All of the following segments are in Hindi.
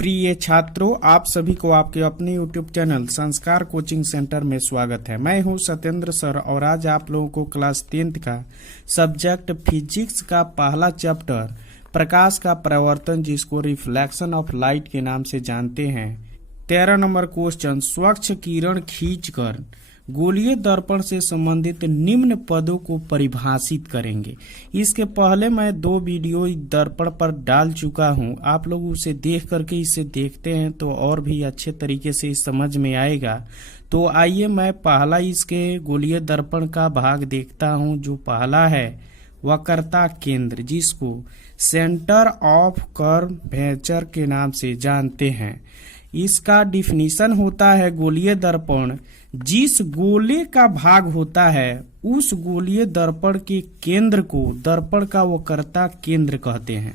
प्रिय छात्रों, आप सभी को आपके अपने YouTube चैनल संस्कार कोचिंग सेंटर में स्वागत है। मैं हूं सत्येंद्र सर और आज आप लोगों को क्लास 10th का सब्जेक्ट फिजिक्स का पहला चैप्टर प्रकाश का प्रवर्तन, जिसको रिफ्लेक्शन ऑफ लाइट के नाम से जानते हैं, 13 नंबर क्वेश्चन, स्वच्छ किरण खींचकर गोलीय दर्पण से संबंधित निम्न पदों को परिभाषित करेंगे। इसके पहले मैं 2 वीडियो दर्पण पर डाल चुका हूं, आप लोग उसे देख करके इसे देखते हैं तो और भी अच्छे तरीके से समझ में आएगा। तो आइए मैं पहला इसके गोलीय दर्पण का भाग देखता हूं। जो पहला है वक्रता केंद्र, जिसको सेंटर ऑफ कर्वेचर के नाम से जानते हैं। इसका डिफिनीशन होता है गोलीय दर्पण जिस गोले का भाग होता है उस गोलीय दर्पण के केंद्र को दर्पण का वक्रता केंद्र कहते हैं।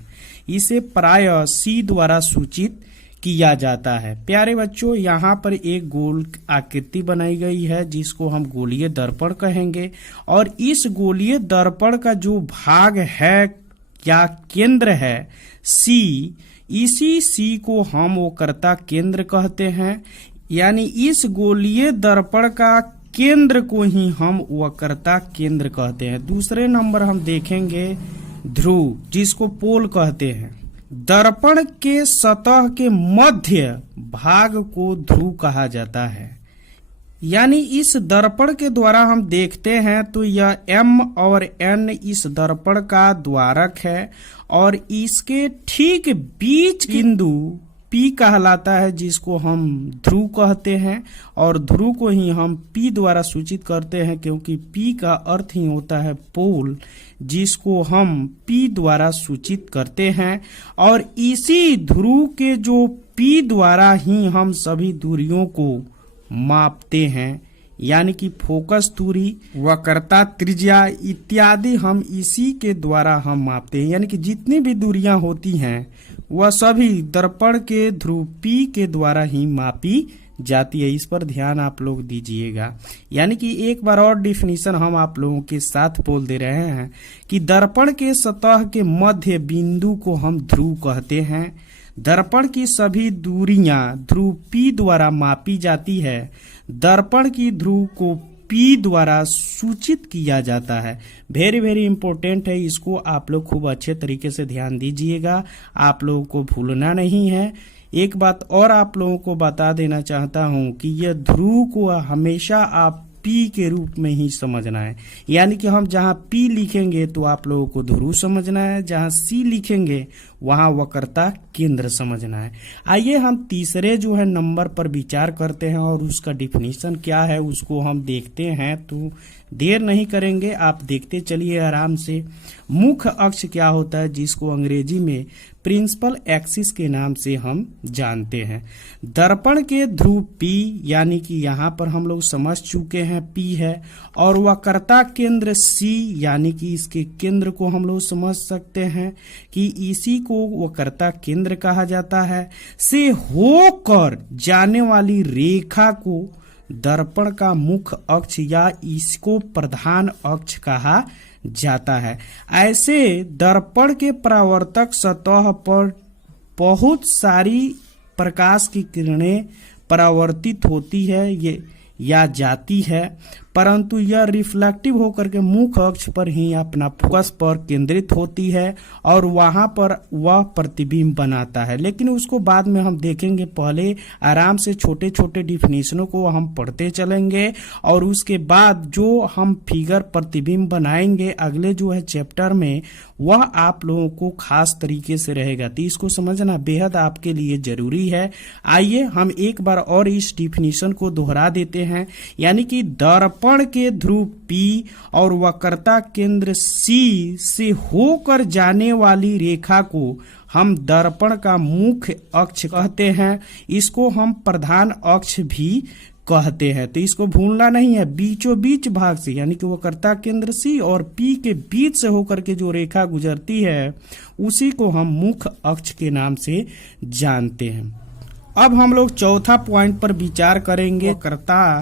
इसे प्रायः C द्वारा सूचित किया जाता है। प्यारे बच्चों, यहाँ पर एक गोल आकृति बनाई गई है जिसको हम गोलीय दर्पण कहेंगे, और इस गोलीय दर्पण का जो भाग है या केंद्र है C, इसी C को हम वक्रता केंद्र कहते हैं। यानी इस गोलीय दर्पण का केंद्र को ही हम वक्रता केंद्र कहते हैं। दूसरे नंबर हम देखेंगे ध्रुव, जिसको पोल कहते हैं। दर्पण के सतह के मध्य भाग को ध्रुव कहा जाता है। यानी इस दर्पण के द्वारा हम देखते हैं तो यह M और N इस दर्पण का द्वारक है और इसके ठीक बीच बिंदु P कहलाता है, जिसको हम ध्रुव कहते हैं, और ध्रुव को ही हम P द्वारा सूचित करते हैं क्योंकि P का अर्थ ही होता है पोल, जिसको हम P द्वारा सूचित करते हैं। और इसी ध्रुव के जो P द्वारा ही हम सभी दूरियों को मापते हैं, यानी कि फोकस दूरी, वक्रता त्रिज्या इत्यादि हम इसी के द्वारा हम मापते हैं। यानी कि जितनी भी दूरियां होती हैं वह सभी दर्पण के ध्रुव P के द्वारा ही मापी जाती है। इस पर ध्यान आप लोग दीजिएगा। यानी कि एक बार और डिफिनीशन हम आप लोगों के साथ बोल दे रहे हैं कि दर्पण के सतह के मध्य बिंदु को हम ध्रुव कहते हैं। दर्पण की सभी दूरियां ध्रुव P द्वारा मापी जाती है। दर्पण की ध्रुव को P द्वारा सूचित किया जाता है। वेरी वेरी इंपॉर्टेंट है, इसको आप लोग खूब अच्छे तरीके से ध्यान दीजिएगा, आप लोगों को भूलना नहीं है। एक बात और आप लोगों को बता देना चाहता हूं कि यह ध्रुव को हमेशा आप P के रूप में ही समझना है। यानी कि हम जहां P लिखेंगे तो आप लोगों को ध्रुव समझना है, जहां C लिखेंगे वहां वक्रता केंद्र समझना है। आइए हम तीसरे जो है नंबर पर विचार करते हैं और उसका डिफिनीशन क्या है उसको हम देखते हैं। तो देर नहीं करेंगे, आप देखते चलिए आराम से। मुख्य अक्ष क्या होता है, जिसको अंग्रेजी में प्रिंसिपल एक्सिस के नाम से हम जानते हैं। दर्पण के ध्रुव P, यानी कि यहाँ पर हम लोग समझ चुके हैं P है, और वक्रता केंद्र C, यानी कि इसके केंद्र को हम लोग समझ सकते हैं कि इसी को वक्रता केंद्र कहा जाता है। से होकर जाने वाली रेखा को दर्पण का मुख्य अक्ष या इसको प्रधान अक्ष कहा जाता है। ऐसे दर्पण के परावर्तक सतह पर बहुत सारी प्रकाश की किरणें परावर्तित होती है ये या जाती है, परंतु यह रिफ्लेक्टिव होकर के मुख्य अक्ष पर ही अपना फोकस पर केंद्रित होती है और वहां पर वह प्रतिबिंब बनाता है। लेकिन उसको बाद में हम देखेंगे, पहले आराम से छोटे छोटे डिफिनीशनों को हम पढ़ते चलेंगे और उसके बाद जो हम फिगर प्रतिबिंब बनाएंगे अगले जो है चैप्टर में, वह आप लोगों को खास तरीके से रहेगा। तो इसको समझना बेहद आपके लिए जरूरी है। आइए हम एक बार और इस डिफिनीशन को दोहरा देते हैं। यानी कि दर्पण के ध्रुव P और वक्रता केंद्र C से होकर जाने वाली रेखा को हम दर्पण का मुख्य अक्ष कहते हैं। इसको हम प्रधान अक्ष भी कहते हैं। तो इसको भूलना नहीं है। बीचों बीच भाग से, यानी कि वक्रता केंद्र C और P के बीच से होकर के जो रेखा गुजरती है उसी को हम मुख्य अक्ष के नाम से जानते हैं। अब हम लोग चौथा पॉइंट पर विचार करेंगे, वक्रता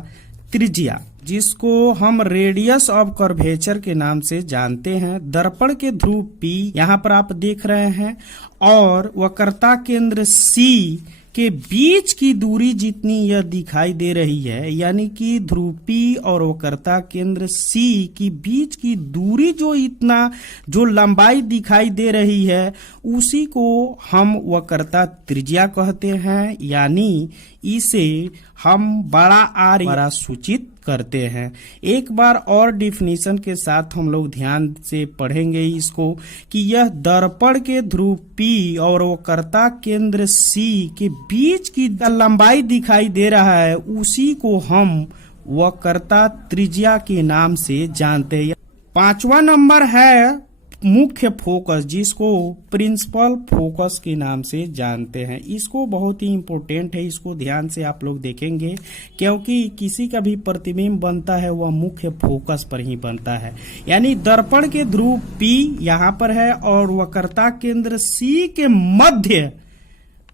त्रिज्या। जिसको हम रेडियस ऑफ कर्वेचर के नाम से जानते हैं। दर्पण के ध्रुव P यहाँ पर आप देख रहे हैं और वक्रता केंद्र C के बीच की दूरी जितनी यह दिखाई दे रही है, यानी कि ध्रुव P और वक्रता केंद्र C की बीच की दूरी जो लंबाई दिखाई दे रही है, उसी को हम वक्रता त्रिज्या कहते हैं, यानी इसे हम बड़ा R द्वारा सूचित करते हैं। एक बार और डिफिनीशन के साथ हम लोग ध्यान से पढ़ेंगे इसको कि यह दर्पण के ध्रुव P और वक्रता केंद्र C के बीच की लंबाई दिखाई दे रहा है, उसी को हम वक्रता त्रिज्या के नाम से जानते हैं। 5वां नंबर है मुख्य फोकस, जिसको प्रिंसिपल फोकस के नाम से जानते हैं। इसको बहुत ही इम्पोर्टेंट है, इसको ध्यान से आप लोग देखेंगे, क्योंकि किसी का भी प्रतिबिंब बनता है वह मुख्य फोकस पर ही बनता है। यानी दर्पण के ध्रुव P यहाँ पर है और वक्रता केंद्र C के मध्य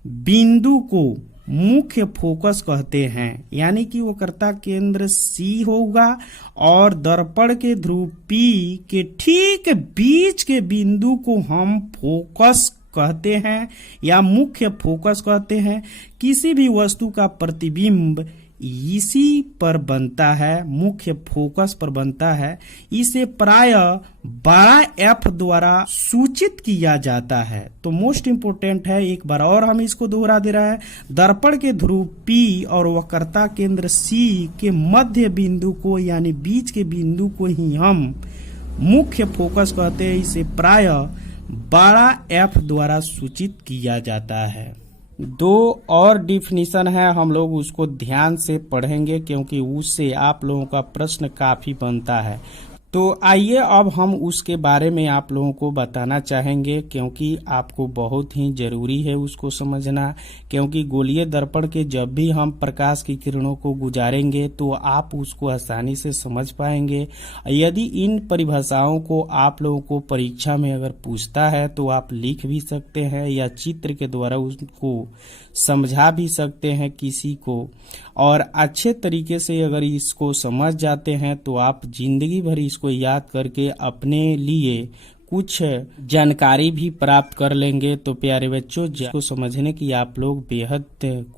बिंदु को मुख्य फोकस कहते हैं। यानी कि वक्रता केंद्र C होगा और दर्पण के ध्रुव P के ठीक बीच के बिंदु को हम फोकस कहते हैं या मुख्य फोकस कहते हैं। किसी भी वस्तु का प्रतिबिंब इसी पर बनता है, मुख्य फोकस पर बनता है। इसे प्राय बड़ा F द्वारा सूचित किया जाता है। तो मोस्ट इंपोर्टेंट है, एक बार और हम इसको दोहरा दे रहा है। दर्पण के ध्रुव P और वक्रता केंद्र C के मध्य बिंदु को यानी बीच के बिंदु को ही हम मुख्य फोकस कहते हैं। इसे प्राय बड़ा F द्वारा सूचित किया जाता है। 2 और डिफिनीशन है, हम लोग उसको ध्यान से पढ़ेंगे क्योंकि उससे आप लोगों का प्रश्न काफी बनता है। तो आइए अब हम उसके बारे में आप लोगों को बताना चाहेंगे, क्योंकि आपको बहुत ही जरूरी है उसको समझना। क्योंकि गोलीय दर्पण के जब भी हम प्रकाश की किरणों को गुजारेंगे तो आप उसको आसानी से समझ पाएंगे। यदि इन परिभाषाओं को आप लोगों को परीक्षा में अगर पूछता है तो आप लिख भी सकते हैं या चित्र के द्वारा उसको समझा भी सकते हैं किसी को। और अच्छे तरीके से अगर इसको समझ जाते हैं तो आप जिंदगी भर इसको याद करके अपने लिए कुछ जानकारी भी प्राप्त कर लेंगे। तो प्यारे बच्चों, इसको समझने की आप लोग बेहद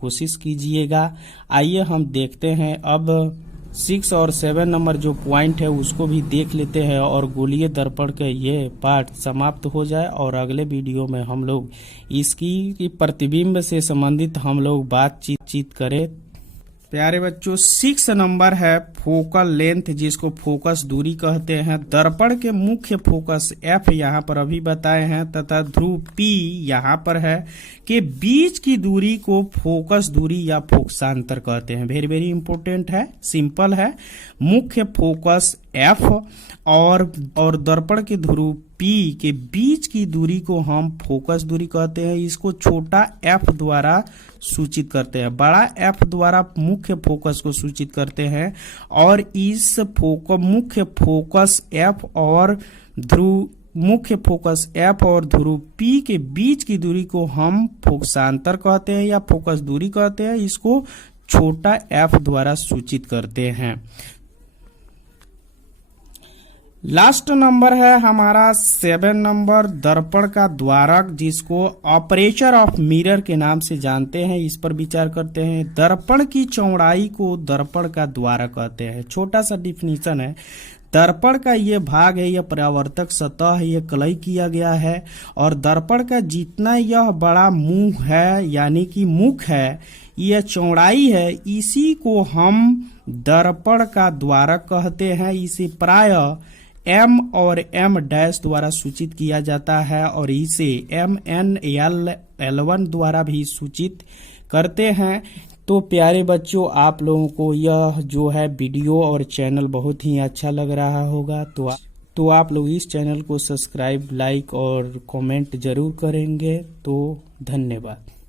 कोशिश कीजिएगा। आइए हम देखते हैं अब 6 और 7 नंबर जो पॉइंट है उसको भी देख लेते हैं और गोलीय दर्पण का ये पार्ट समाप्त हो जाए और अगले वीडियो में हम लोग इसकी प्रतिबिंब से संबंधित हम लोग बातचीत करें। प्यारे बच्चों, 6 नंबर है फोकल लेंथ, जिसको फोकस दूरी कहते हैं। दर्पण के मुख्य फोकस F यहाँ पर अभी बताए हैं तथा ध्रुव P यहाँ पर है के बीच की दूरी को फोकस दूरी या फोकसांतर कहते हैं। वेरी वेरी इंपॉर्टेंट है, सिंपल है। मुख्य फोकस F और दर्पण के ध्रुव P के बीच की दूरी को हम फोकस दूरी कहते हैं। इसको छोटा f द्वारा सूचित करते हैं, बड़ा F द्वारा मुख्य फोकस को सूचित करते हैं। और इस मुख्य फोकस F और ध्रुव P के बीच की दूरी को हम फोकसांतर कहते हैं या फोकस दूरी कहते हैं। इसको छोटा f द्वारा सूचित करते हैं। लास्ट नंबर है हमारा 7 नंबर, दर्पण का द्वारक, जिसको ऑपरेचर ऑफ मिरर के नाम से जानते हैं। इस पर विचार करते हैं। दर्पण की चौड़ाई को दर्पण का द्वारक कहते हैं। छोटा सा डिफिनीशन है। दर्पण का ये भाग है, यह परावर्तक सतह है, यह कलई किया गया है। और दर्पण का जितना यह बड़ा मुंह है यानी कि मुख है, यह चौड़ाई है, इसी को हम दर्पण का द्वारक कहते हैं। इसे प्राय M और M डैश द्वारा सूचित किया जाता है और इसे MNL1 द्वारा भी सूचित करते हैं। तो प्यारे बच्चों, आप लोगों को यह जो है वीडियो और चैनल बहुत ही अच्छा लग रहा होगा। तो आप लोग इस चैनल को सब्सक्राइब, लाइक और कमेंट जरूर करेंगे। तो धन्यवाद।